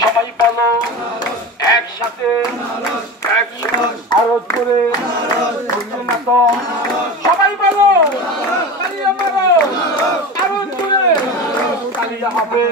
সবাই বলো একসাথে আরো জোরে না তো সবাই বলো আরো জোরে তালিয়া হবে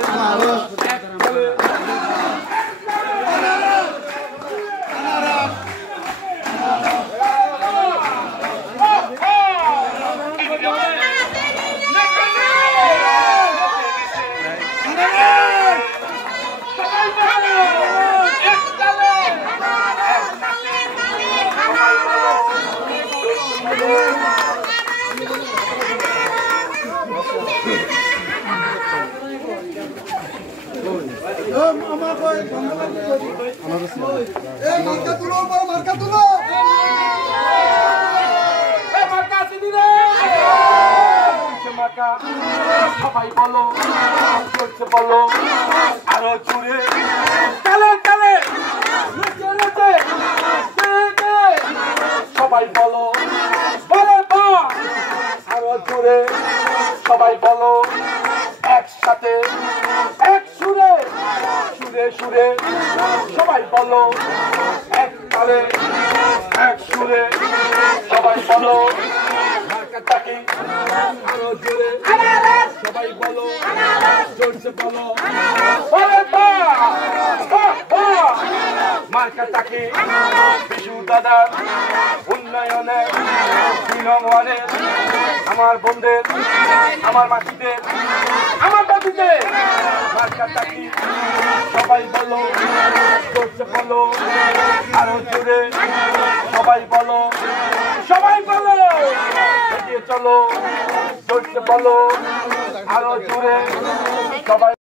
সবাই বলো চলছে বলো আরো জুড়ে তালে তালে সবাই বলো বলে বা আরো জুড়ে সবাই বলো একসাথে এক সুরে সুরে সুরে সবাই বলো এক তালে এক সুরে সবাই বলো তাকে আরো জোরে সবাই বলো জোরছে বলো মার্কা তাকে বিশু দাদার উন্নয়নে তৃণমূলে আমার বোনদের আমার মাসিদের আমার দাদিদের মার্কা তাকে সবাই বলো জোরছে বলো আরো জোরে সবাই বলো চলো জোরছে বলো আরো জোরে সবাই